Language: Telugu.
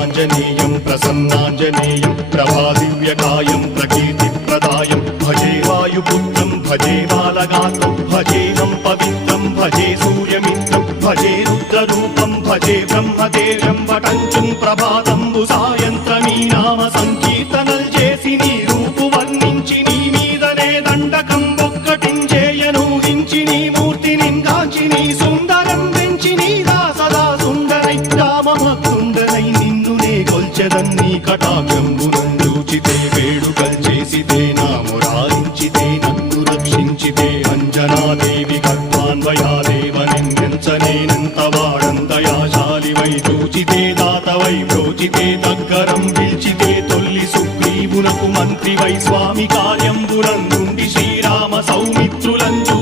ఆంజనేయం ప్రసన్నాంజనేయం ప్రభాదివ్యకాయం ప్రకీర్తిప్రదాయం భజే వాయుపుత్రం భజే బాలగాత్రం భజేహం పవిత్రం భజే సూర్యమిత్రం భజే రుద్రరూపం భజే బ్రహ్మదేవం వటంచుం ప్రభాతంబు సాయంత్రమీ నామ సంకీర్తనల్ చేసి నీ రూపు వర్ణించి నీ మీదనే దండకం ఒక్కటించేయనూహించి నీ మూర్తిని గాంచి నీ సుందరం వెంచి నీ దాసదా సుందరై రామభక్తుండనై నిన్నునే కొల్చెదన్నీ కటాక్షంబునందూచితే వేడుకల్ చేసితే నామురారించితే నన్ను రక్షించితే అంజనాదేవి గర్భాన్వయాదేవనెంచనేనంత వాడంతయాశాలివై చూచితే దాతవై ప్రోచితే దగ్గరం పిలిచితే తొల్లి సుగ్రీవునకు మంత్రివై స్వామి కార్యంబులందుండి శ్రీరామ సౌమిత్రులంచూ